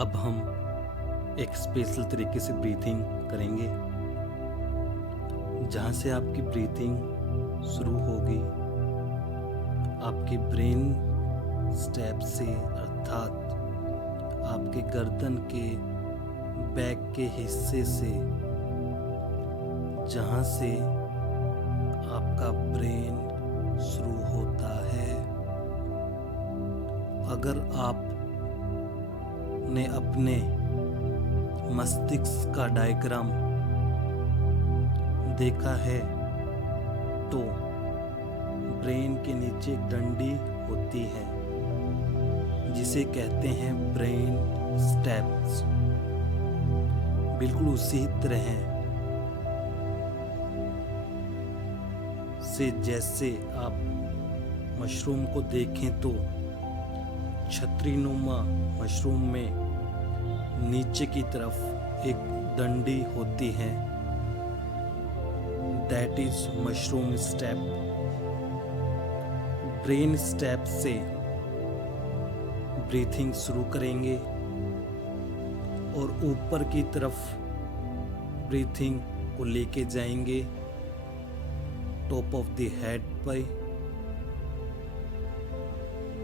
अब हम एक स्पेशल तरीके से ब्रीथिंग करेंगे, जहाँ से आपकी ब्रीथिंग शुरू होगी आपके ब्रेन स्टेप से, अर्थात आपके गर्दन के बैक के हिस्से से, जहाँ से आपका ब्रेन शुरू होता है। अगर आप ने अपने मस्तिष्क का डायग्राम देखा है तो ब्रेन के नीचे एक डंडी होती है जिसे कहते हैं ब्रेन स्टेप्स। बिल्कुल उसी तरह से जैसे आप मशरूम को देखें तो छतरीनुमा मशरूम में नीचे की तरफ एक डंडी होती है, that is mushroom step. Brain step से ब्रीथिंग शुरू करेंगे और ऊपर की तरफ ब्रीथिंग को लेके जाएंगे टॉप ऑफ द हेड पे,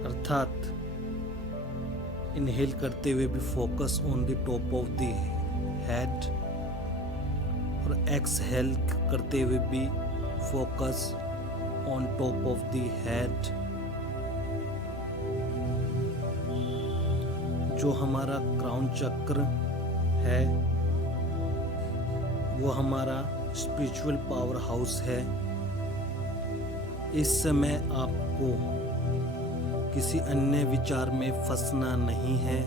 अर्थात इनहेल करते हुए भी focus on the top of the head और एक्सहेल करते हुए भी focus on top of the head. जो हमारा क्राउन चक्र है वो हमारा स्पिरिचुअल पावर हाउस है। इस समय आपको किसी अन्य विचार में फंसना नहीं है।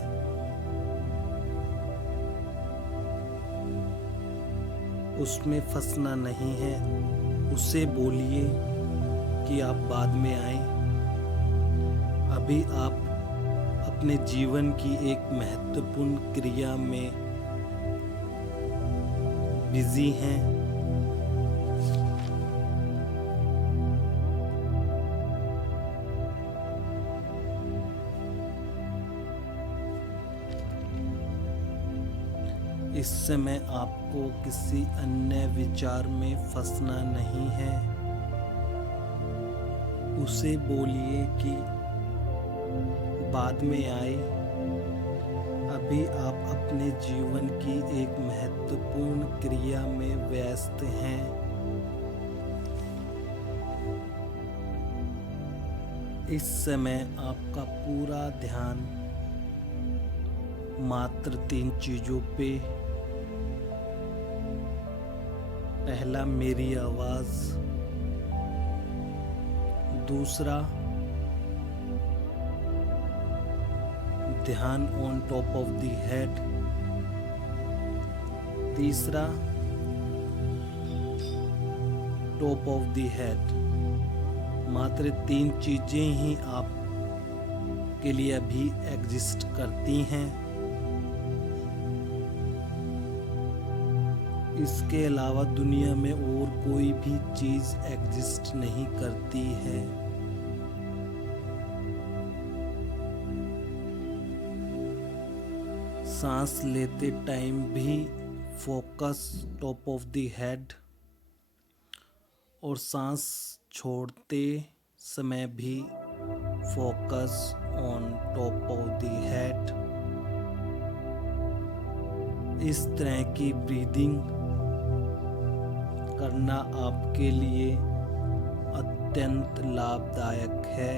उसमें फंसना नहीं है। उससे बोलिए कि आप बाद में आए। अभी आप अपने जीवन की एक महत्वपूर्ण क्रिया में बिजी हैं। इस समय आपको किसी अन्य विचार में फंसना नहीं है। उसे बोलिए कि बाद में आए। अभी आप अपने जीवन की एक महत्वपूर्ण क्रिया में व्यस्त हैं। इस समय आपका पूरा ध्यान मात्र 3 चीजों पे। पहला, मेरी आवाज। दूसरा, ध्यान on top of the head. तीसरा, टॉप ऑफ द हेड। मात्र 3 चीजें ही आप के लिए अभी एग्जिस्ट करती हैं। इसके अलावा दुनिया में और कोई भी चीज एग्जिस्ट नहीं करती है। सांस लेते टाइम भी focus top of the head और सांस छोड़ते समय भी focus on top of the head. इस तरह की ब्रीदिंग करना आपके लिए अत्यंत लाभदायक है।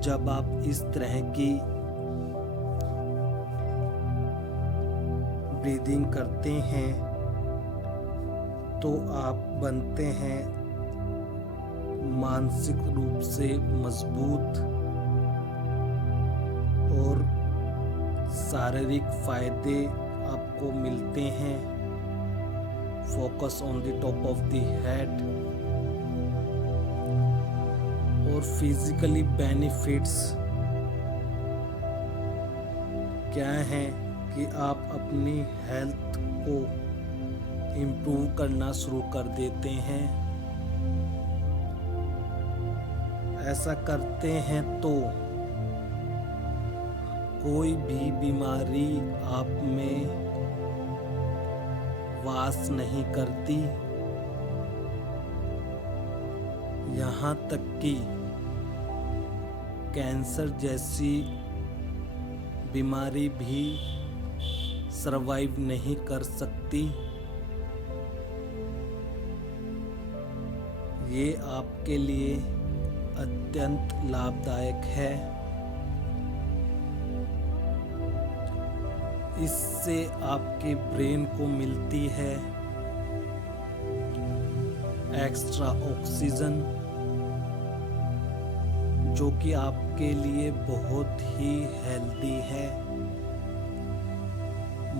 जब आप इस तरह की ब्रीदिंग करते हैं तो आप बनते हैं मानसिक रूप से मजबूत और शारीरिक फायदे आपको मिलते हैं। Focus on the top of the head. और फिजिकली बेनिफिट्स क्या हैं कि आप अपनी हेल्थ को इम्प्रूव करना शुरू कर देते हैं। ऐसा करते हैं तो कोई भी बीमारी आप में वास नहीं करती। यहाँ तक कि कैंसर जैसी बीमारी भी सरवाइव नहीं कर सकती। ये आपके लिए अत्यंत लाभदायक है। इससे आपके ब्रेन को मिलती है एक्स्ट्रा ऑक्सीजन, जो कि आपके लिए बहुत ही हेल्दी है।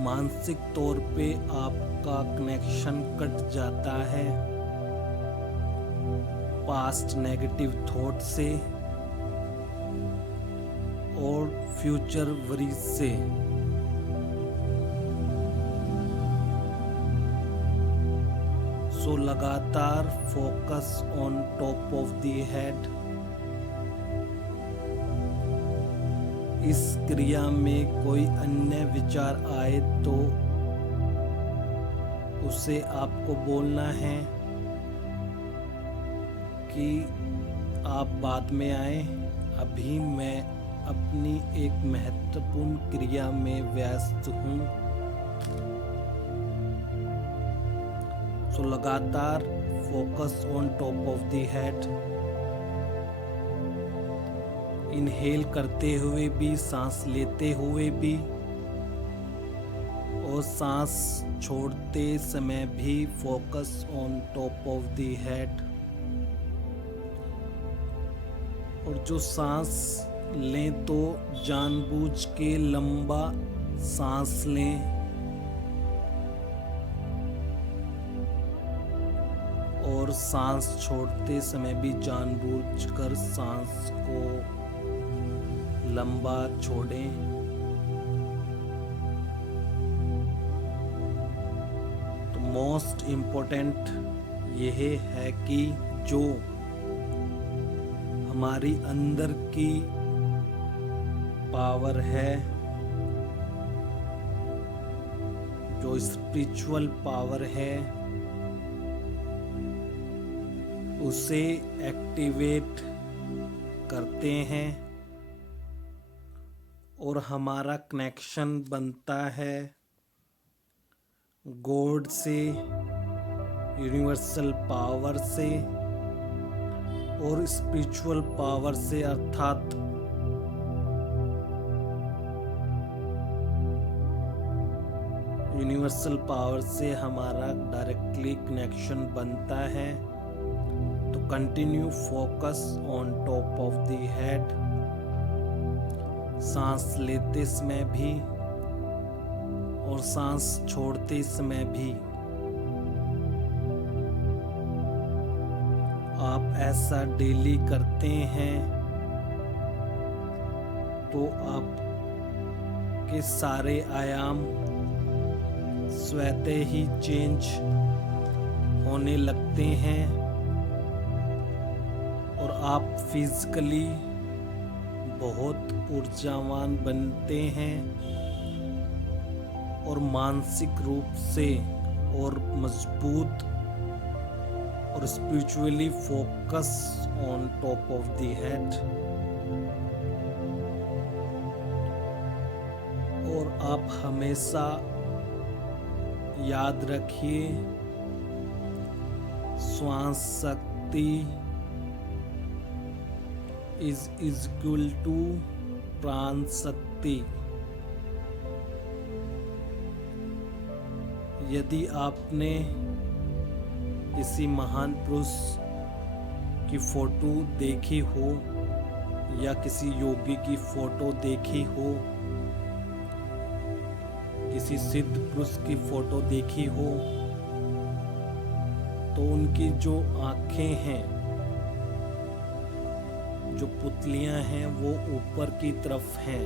मानसिक तौर पे आपका कनेक्शन कट जाता है पास्ट नेगेटिव थॉट से और फ्यूचर वरीज से। सो लगातार focus on top of the head. इस क्रिया में कोई अन्य विचार आए तो उसे आपको बोलना है कि आप बाद में आए, अभी मैं अपनी एक महत्वपूर्ण क्रिया में व्यस्त हूँ। सो लगातार focus on top of the head. Inhale करते हुए भी, सांस लेते हुए भी और सांस छोड़ते समय भी focus on top of the head. और जो सांस लें तो जानबूझ के लंबा सांस लें और सांस छोड़ते समय भी जानबूझकर सांस को लंबा छोड़ें। तो मोस्ट इम्पोर्टेंट यह है कि जो हमारी अंदर की पावर है, जो स्पिरिचुअल पावर है, उसे एक्टिवेट करते हैं और हमारा कनेक्शन बनता है गॉड से, यूनिवर्सल पावर से और स्पिरिचुअल पावर से, अर्थात यूनिवर्सल पावर से हमारा डायरेक्टली कनेक्शन बनता है। तो continue focus on top of the head. सांस लेते समय भी और सांस छोड़ते समय भी आप ऐसा डेली करते हैं तो आपके सारे आयाम स्वतः ही चेंज होने लगते हैं और आप फिजिकली बहुत ऊर्जावान बनते हैं और मानसिक रूप से और मजबूत और spiritually focus on top of the head. और आप हमेशा याद रखिए, श्वास शक्ति is equal to प्राण शक्ति। यदि आपने किसी महान पुरुष की फोटो देखी हो या किसी योगी की फोटो देखी हो, किसी सिद्ध पुरुष की फोटो देखी हो, तो उनकी जो आंखें हैं, जो पुतलियां हैं, वो ऊपर की तरफ हैं।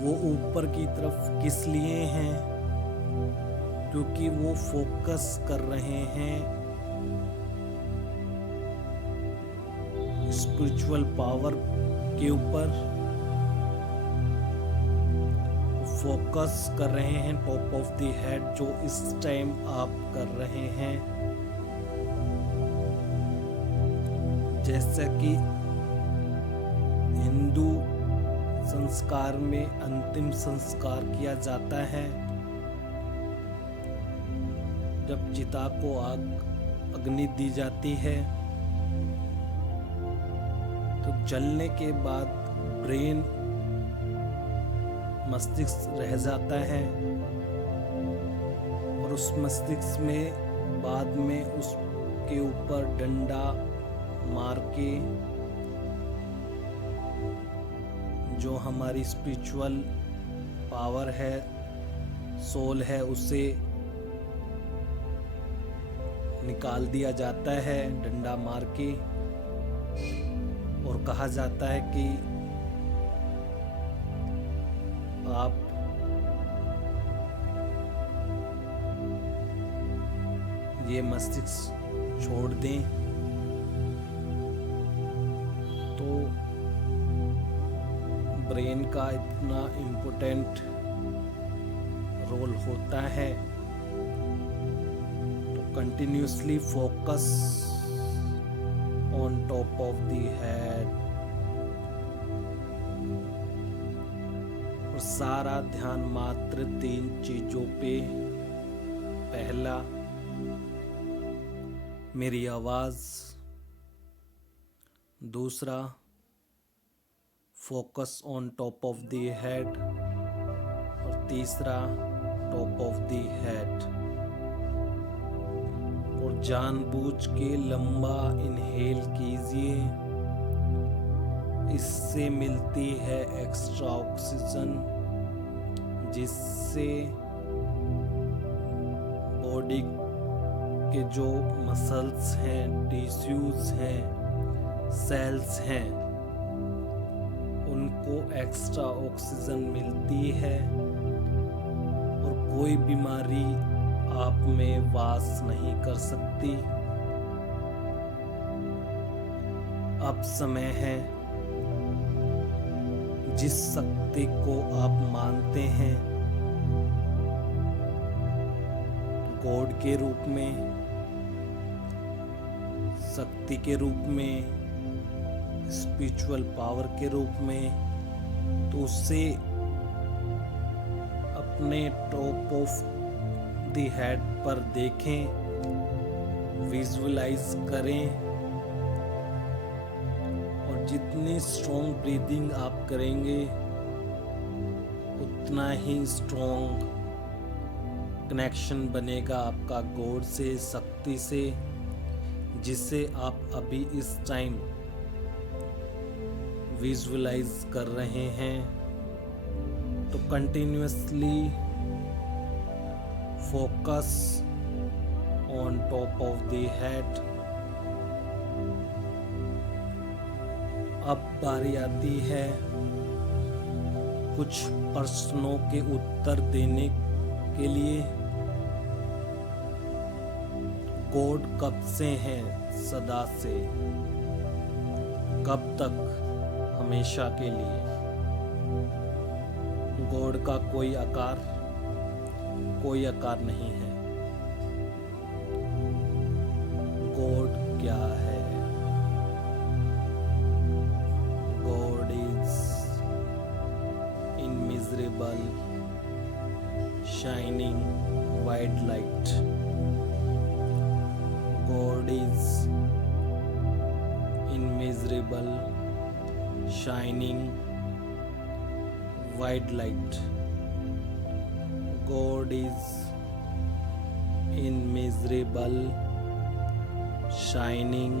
वो ऊपर की तरफ किस लिए हैं? क्योंकि वो फोकस कर रहे हैं स्पिरिचुअल पावर के ऊपर फोकस कर रहे हैं टॉप ऑफ द हेड, जो इस टाइम आप कर रहे हैं। जैसा कि हिंदू संस्कार में अंतिम संस्कार किया जाता है, जब चिता को अग्नि दी जाती है तो जलने के बाद ब्रेन मस्तिष्क रह जाता है और उस मस्तिष्क में बाद में उसके ऊपर डंडा मार के जो हमारी स्पिरिचुअल पावर है, सोल है, उसे निकाल दिया जाता है डंडा मार के। और कहा जाता है कि आप ये मस्तिष्क छोड़ दें तो ब्रेन का इतना इम्पोर्टेंट रोल होता है। तो continuously focus on top of the head और सारा ध्यान मात्र 3 चीजों पे। पहला, मेरी आवाज। दूसरा, focus on top of the head. और तीसरा, टॉप ऑफ द हेड। और जानबूझ के लंबा इनहेल कीजिए, इससे मिलती है एक्स्ट्रा ऑक्सीजन, जिससे बॉडी के जो मसल्स हैं, टिश्यूज हैं, सेल्स हैं, उनको एक्स्ट्रा ऑक्सीजन मिलती है और कोई बीमारी आप में वास नहीं कर सकती। अब समय है, जिस शक्ति को आप मानते हैं गॉड के रूप में, शक्ति के रूप में, स्पिरिचुअल पावर के रूप में, तो उससे अपने टॉप ऑफ द हेड पर देखें, विजुअलाइज करें और जितनी स्ट्रॉन्ग ब्रीदिंग आप करेंगे उतना ही स्ट्रॉन्ग कनेक्शन बनेगा आपका गॉड से, शक्ति से, जिसे आप अभी इस टाइम विजुअलाइज कर रहे हैं। तो continuously focus on top of the head. अब बारी आती है कुछ प्रश्नों के उत्तर देने के लिए। गॉड कब से है? सदा से। कब तक? हमेशा के लिए। गॉड का कोई आकार नहीं है। गॉड क्या है? God is immeasurable, shining white light. God is immeasurable, shining white light. God is immeasurable, shining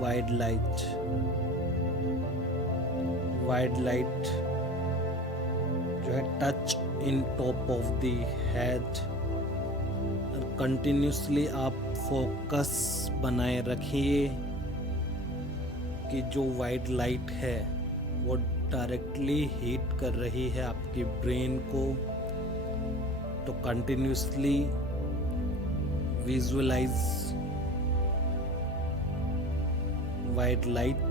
white light. White light जो है touch in top of the head. Continuously आप फोकस बनाए रखिए कि जो वाइट लाइट है वो डायरेक्टली हीट कर रही है आपके ब्रेन को। तो continuously visualise white light.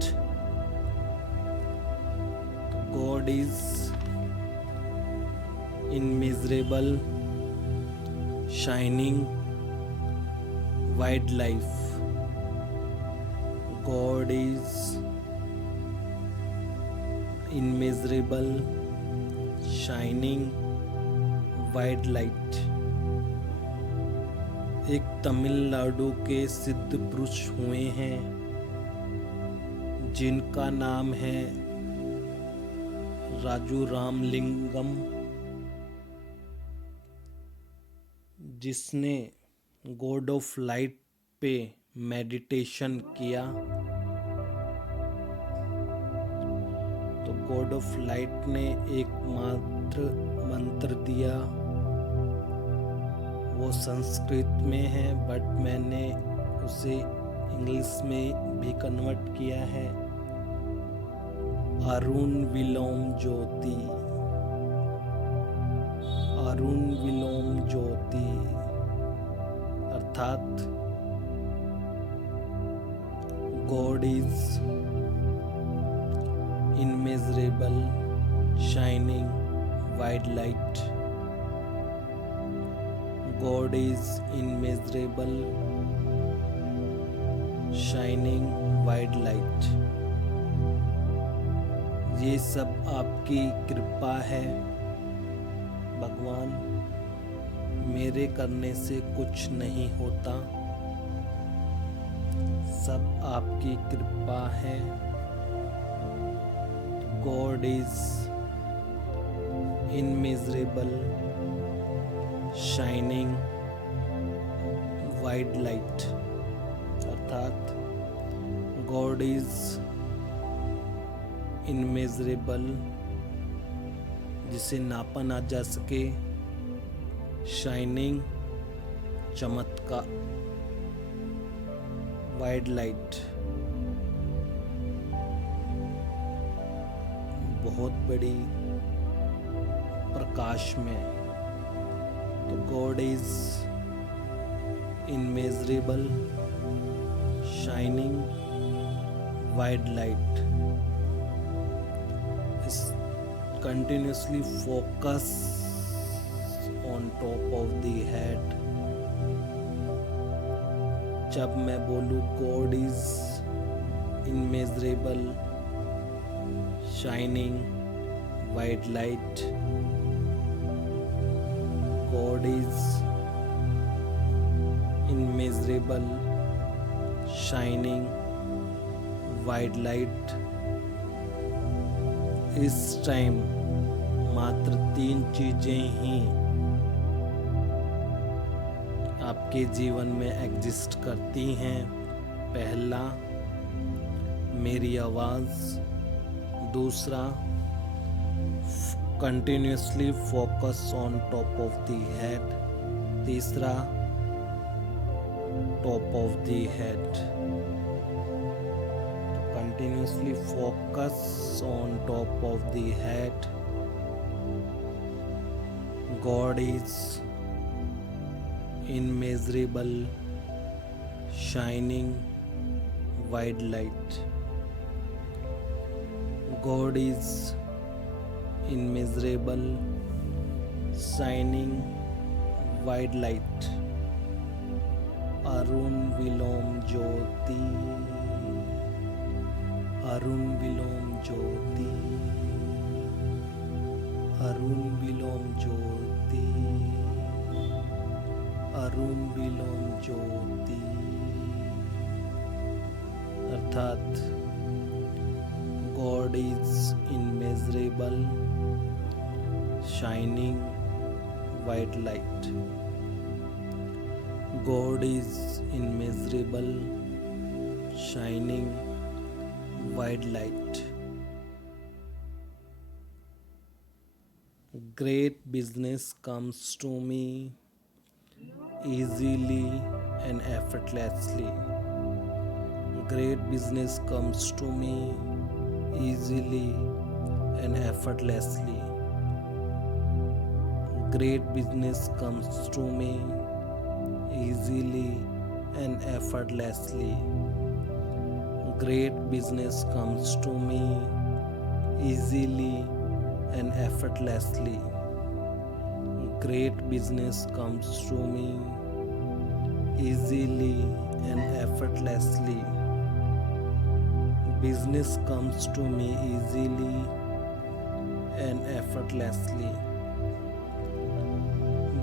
God is immeasurable, shining, wide life. God is immeasurable, shining, wide light. एक तमिलनाडु के सिद्ध पुरुष हुए हैं जिनका नाम है राजू रामलिंगम, जिसने गॉड ऑफ लाइट पे मेडिटेशन किया। तो गॉड ऑफ लाइट ने एक मंत्र दिया, वो संस्कृत में है बट मैंने उसे इंग्लिश में भी कन्वर्ट किया है। अरुण विलोम ज्योति, अरुण विलोम ज्योति अर्थात God is immeasurable, shining, white light. God is immeasurable, shining, white light. ये सब आपकी कृपा है भगवान, मेरे करने से कुछ नहीं होता, सब आपकी कृपा है। God is immeasurable, shining, white light अर्थात God is immeasurable, जिसे नापा ना जा सके, shining चमत्कार, white light बहुत बड़ी प्रकाश में। तो God is immeasurable, shining, white light. Continuously focus on top of the head. जब मैं बोलूँ God is immeasurable, shining, white light, God is immeasurable, shining, white light। इस टाइम मात्र 3 चीजें ही आपके जीवन में एग्जिस्ट करती हैं। पहला, मेरी आवाज़। दूसरा, continuously focus on top of the head. तीसरा, top of the head. Continuously focus on top of the head. God is immeasurable, shining, white light. God is immeasurable, shining, white light। अरुण विलोम ज्योति, अरुण विलोम ज्योति, अरुण विलोम ज्योति, अरुण विलोम ज्योति अर्थात God is immeasurable, shining, white light। God is immeasurable, shining, white light। Great business comes to me easily and effortlessly। Great business comes to me easily and effortlessly। Great business comes to me easily and effortlessly। Great business comes to me easily and effortlessly। great business comes to me easily and effortlessly. Business comes to me easily and effortlessly.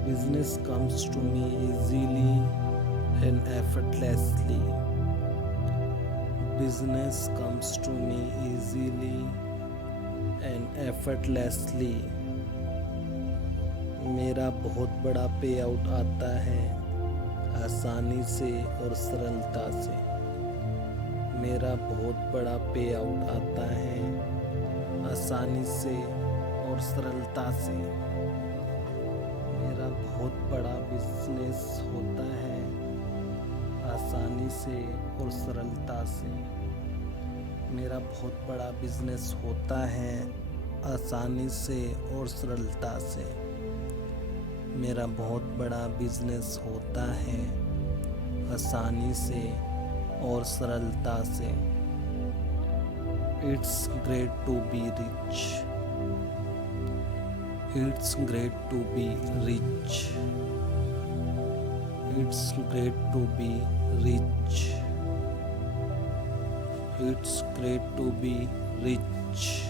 Business comes to me easily and effortlessly. Business comes to me easily and effortlessly. मेरा बहुत बड़ा पे out आता है आसानी से और सरलता से. मेरा बहुत बड़ा पे आउट आता है आसानी से और सरलता से. मेरा बहुत बड़ा बिजनेस होता है आसानी से और सरलता से. मेरा बहुत बड़ा बिजनेस होता है आसानी से और सरलता से. मेरा बहुत बड़ा बिजनेस होता है आसानी से और सरलता से. It's great to be rich. It's great to be rich. It's great to be rich. It's great to be rich.